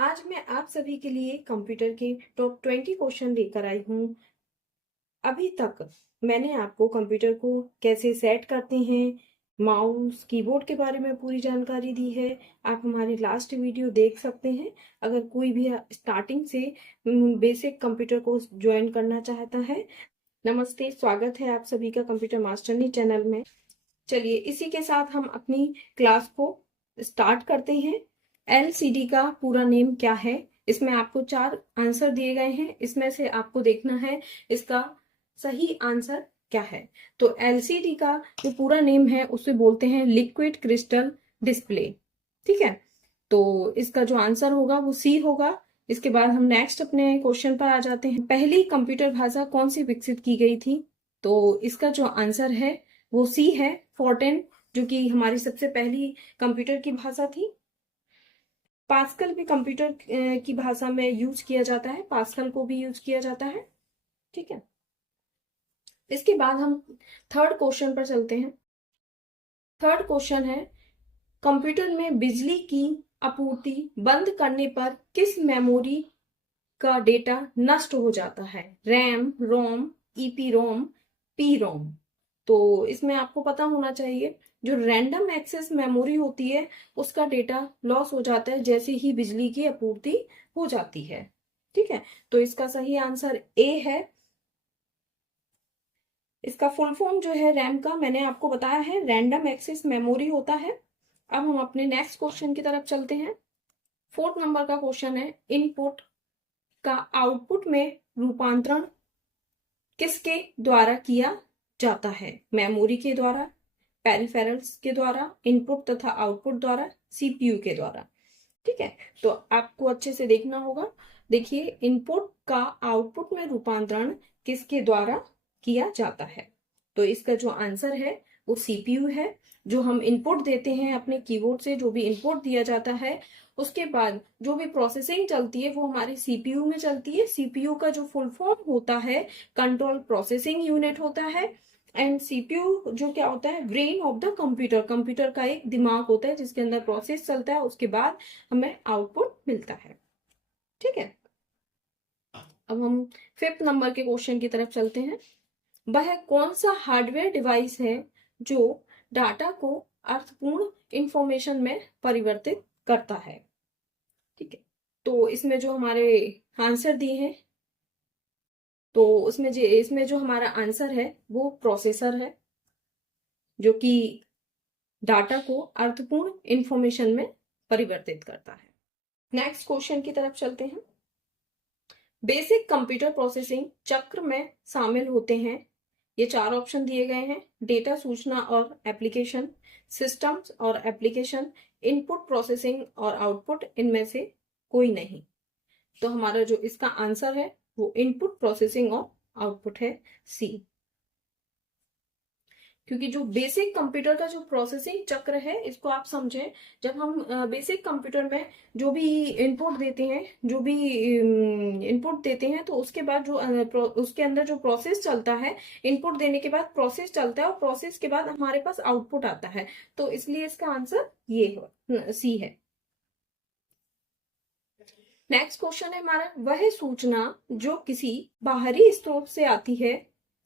आज मैं आप सभी के लिए कंप्यूटर के टॉप 20 क्वेश्चन लेकर आई हूँ। अभी तक मैंने आपको कंप्यूटर को कैसे सेट करते हैं, माउस, कीबोर्ड के बारे में पूरी जानकारी दी है। आप हमारी लास्ट वीडियो देख सकते हैं। अगर कोई भी स्टार्टिंग से बेसिक कंप्यूटर को ज्वाइन करना चाहता है। नमस्ते, स्वागत है आप सभी का कंप्यूटर मास्टरनी चैनल में। चलिए इसी के साथ हम अपनी क्लास को स्टार्ट करते हैं। एलसीडी का पूरा नेम क्या है? इसमें आपको 4 आंसर दिए गए हैं। इसमें से आपको देखना है इसका सही आंसर क्या है। तो एलसीडी का जो पूरा नेम है उसे बोलते हैं लिक्विड क्रिस्टल डिस्प्ले। ठीक है, तो इसका जो आंसर होगा वो सी होगा। इसके बाद हम नेक्स्ट अपने क्वेश्चन पर आ जाते हैं। पहली कंप्यूटर भाषा कौन सी विकसित की गई थी? तो इसका जो आंसर है वो सी है, फोर्टेन, जो कि हमारी सबसे पहली कंप्यूटर की भाषा थी। पास्कल भी कंप्यूटर की भाषा में यूज किया जाता है, पास्कल को भी यूज किया जाता है। ठीक है, इसके बाद हम थर्ड क्वेश्चन पर चलते हैं। थर्ड क्वेश्चन है, कंप्यूटर में बिजली की आपूर्ति बंद करने पर किस मेमोरी का डेटा नष्ट हो जाता है? रैम, रोम, ईपी रोम, पी रोम। तो इसमें आपको पता होना चाहिए जो रैंडम एक्सेस मेमोरी होती है उसका डेटा लॉस हो जाता है जैसे ही बिजली की आपूर्ति हो जाती है। ठीक है, तो इसका सही आंसर ए है। इसका फुल फॉर्म जो है रैम का मैंने आपको बताया है, रैंडम एक्सेस मेमोरी होता है। अब हम अपने नेक्स्ट क्वेश्चन की तरफ चलते हैं। फोर्थ नंबर का क्वेश्चन है, इनपुट का आउटपुट में रूपांतरण किसके द्वारा किया जाता है? मेमोरी के द्वारा, पेरिफेरल्स के द्वारा, इनपुट तथा आउटपुट द्वारा, सीपीयू के द्वारा। ठीक है, तो आपको अच्छे से देखना होगा। देखिए, इनपुट का आउटपुट में रूपांतरण किसके द्वारा किया जाता है? तो इसका जो आंसर है वो सीपीयू है। जो हम इनपुट देते हैं अपने कीबोर्ड से, जो भी इनपुट दिया जाता है उसके बाद जो भी प्रोसेसिंग चलती है वो हमारी सीपीयू में चलती है। सीपीयू का जो फुल फॉर्म होता है कंट्रोल प्रोसेसिंग यूनिट होता है। एंड सीपीयू जो क्या होता है, brain of the computer. Computer का एक दिमाग होता है जिसके अंदर प्रोसेस चलता है, उसके बाद हमें आउटपुट मिलता है। ठीक है, अब हम फिफ्थ नंबर के क्वेश्चन की तरफ चलते हैं। वह कौन सा हार्डवेयर डिवाइस है जो डाटा को अर्थपूर्ण इंफॉर्मेशन में परिवर्तित करता है? ठीक है, तो इसमें जो हमारे आंसर दिए हैं, तो इसमें जो हमारा आंसर है वो प्रोसेसर है, जो कि डाटा को अर्थपूर्ण इंफॉर्मेशन में परिवर्तित करता है। नेक्स्ट क्वेश्चन की तरफ चलते हैं। बेसिक कंप्यूटर प्रोसेसिंग चक्र में शामिल होते हैं, ये 4 ऑप्शन दिए गए हैं। डेटा, सूचना और एप्लीकेशन, सिस्टम्स और एप्लीकेशन, इनपुट प्रोसेसिंग और आउटपुट, इनमें से कोई नहीं। तो हमारा जो इसका आंसर है वो इनपुट प्रोसेसिंग और आउटपुट है, सी। क्योंकि जो बेसिक कंप्यूटर का जो प्रोसेसिंग चक्र है इसको आप समझें, जब हम बेसिक कंप्यूटर में जो भी इनपुट देते हैं, तो उसके बाद जो उसके अंदर जो प्रोसेस चलता है, इनपुट देने के बाद प्रोसेस चलता है और प्रोसेस के बाद हमारे पास आउटपुट आता है। तो इसलिए इसका आंसर ये है, सी है। नेक्स्ट क्वेश्चन है हमारा, वह सूचना जो किसी बाहरी स्रोत से आती है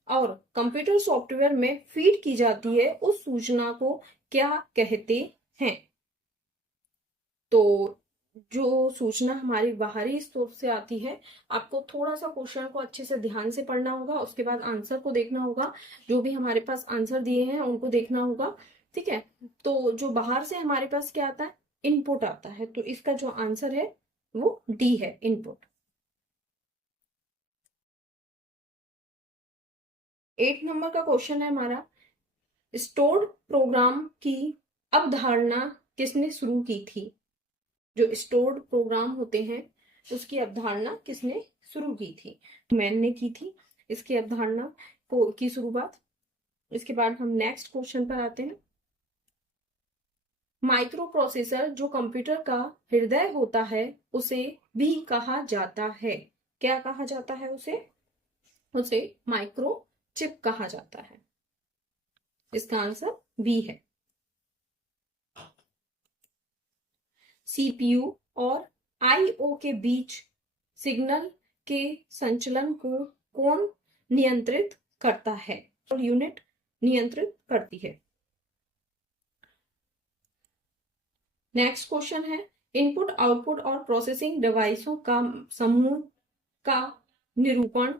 और कंप्यूटर सॉफ्टवेयर में फीड की जाती है उस सूचना को क्या कहते हैं? तो जो सूचना हमारी बाहरी स्रोत से आती है, आपको थोड़ा सा क्वेश्चन को अच्छे से ध्यान से पढ़ना होगा, उसके बाद आंसर को देखना होगा। जो भी हमारे पास आंसर दिए हैं उनको देखना होगा। ठीक है, तो जो बाहर से हमारे पास क्या आता है, इनपुट आता है। तो इसका जो आंसर है वो डी है, इनपुट। 8 नंबर का क्वेश्चन है हमारा, स्टोर्ड प्रोग्राम की अवधारणा किसने शुरू की थी? जो स्टोर्ड प्रोग्राम होते हैं उसकी अवधारणा किसने शुरू की थी? मैन ने की थी इसकी अवधारणा को की शुरुआत। इसके बाद हम नेक्स्ट क्वेश्चन पर आते हैं। माइक्रो प्रोसेसर जो कंप्यूटर का हृदय होता है उसे भी कहा जाता है, क्या कहा जाता है उसे? उसे माइक्रो चिप कहा जाता है। इसका आंसर बी है। सीपीयू और IO के बीच सिग्नल के संचलन को कौन नियंत्रित करता है? यूनिट नियंत्रित करती है। नेक्स्ट क्वेश्चन है, इनपुट आउटपुट और प्रोसेसिंग डिवाइसों का समूह का निरूपण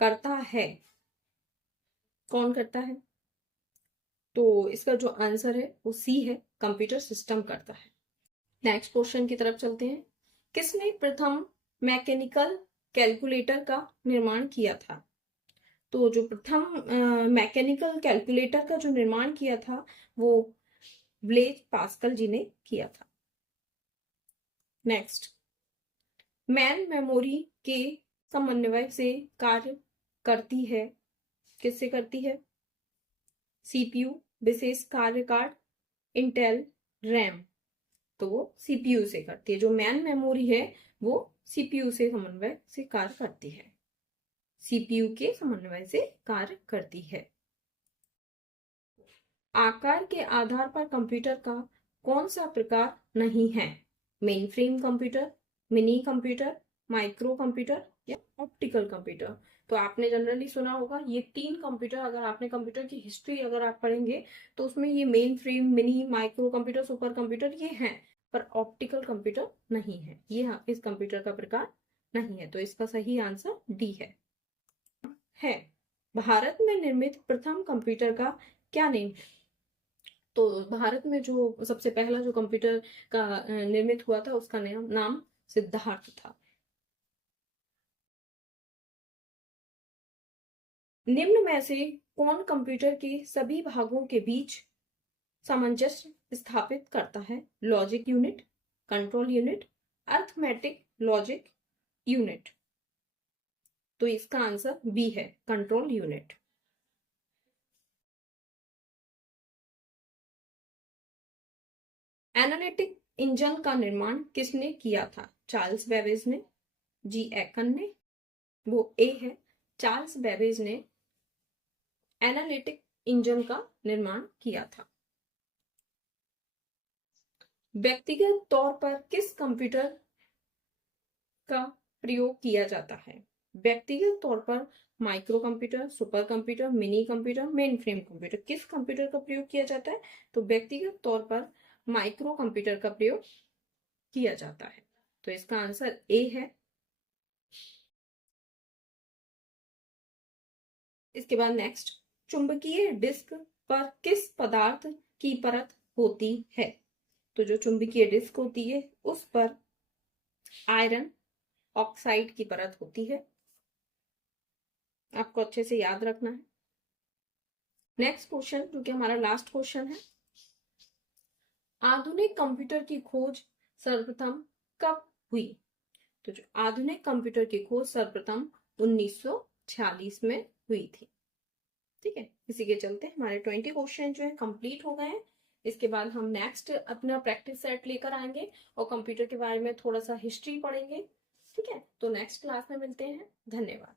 करता है, कौन करता है? तो इसका जो आंसर है वो सी है, कंप्यूटर सिस्टम करता है। नेक्स्ट क्वेश्चन की तरफ चलते हैं, किसने प्रथम मैकेनिकल कैलकुलेटर का निर्माण किया था? तो जो प्रथम मैकेनिकल कैलकुलेटर का जो निर्माण किया था वो ब्लेज पास्कल जी ने किया था। नेक्स्ट, मैन मेमोरी के समन्वय से कार्य करती है, किससे करती है? सीपीयू, विशेष कार्य कार्ड, इंटेल, रैम। तो वो सीपीयू से करती है। जो मैन मेमोरी है वो सीपीयू से समन्वय से कार्य करती है, सीपीयू के समन्वय से कार्य करती है। आकार के आधार पर कंप्यूटर का कौन सा प्रकार नहीं है? Main frame computer, mini computer, micro computer या ऑप्टिकल कंप्यूटर। तो आपने जनरली सुना होगा ये 3 कंप्यूटर, अगर आपने कंप्यूटर की हिस्ट्री अगर आप पढ़ेंगे तो उसमें ये main frame, mini, micro computer, super computer ये हैं, पर ऑप्टिकल कंप्यूटर नहीं है, ये इस कंप्यूटर का प्रकार नहीं है। तो इसका सही आंसर डी है। भारत में निर्मित प्रथम कंप्यूटर का क्या नेम है? तो भारत में जो सबसे पहला जो कंप्यूटर का निर्मित हुआ था उसका नाम सिद्धार्थ था। निम्न में से कौन कंप्यूटर के सभी भागों के बीच सामंजस्य स्थापित करता है? Logic unit, control unit, arithmetic logic unit. तो इसका आंसर बी है, कंट्रोल यूनिट। एनालिटिक इंजन का निर्माण किसने किया था? चार्ल्स बेबेज ने, जी एकन ने, वो ए है, चार्ल्स बेबेज ने एनालिटिक इंजन का निर्माण किया था। व्यक्तिगत तौर पर किस कंप्यूटर का प्रयोग किया जाता है? व्यक्तिगत तौर पर micro computer, super computer, mini computer, main frame computer, किस कंप्यूटर का प्रयोग किया जाता है? तो व्यक्तिगत तौर पर माइक्रो कंप्यूटर का प्रयोग किया जाता है। तो इसका आंसर ए है। इसके बाद नेक्स्ट, चुंबकीय डिस्क पर किस पदार्थ की परत होती है? तो जो चुंबकीय डिस्क होती है उस पर आयरन ऑक्साइड की परत होती है, आपको अच्छे से याद रखना है। नेक्स्ट क्वेश्चन जो कि हमारा लास्ट क्वेश्चन है, आधुनिक कंप्यूटर की खोज सर्वप्रथम कब हुई? तो जो आधुनिक कंप्यूटर की खोज सर्वप्रथम 1946 में हुई थी। ठीक है, इसी के चलते हमारे 20 क्वेश्चन जो है कंप्लीट हो गए हैं। इसके बाद हम नेक्स्ट अपना प्रैक्टिस सेट लेकर आएंगे और कंप्यूटर के बारे में थोड़ा सा हिस्ट्री पढ़ेंगे। ठीक है, तो नेक्स्ट क्लास में मिलते हैं। धन्यवाद।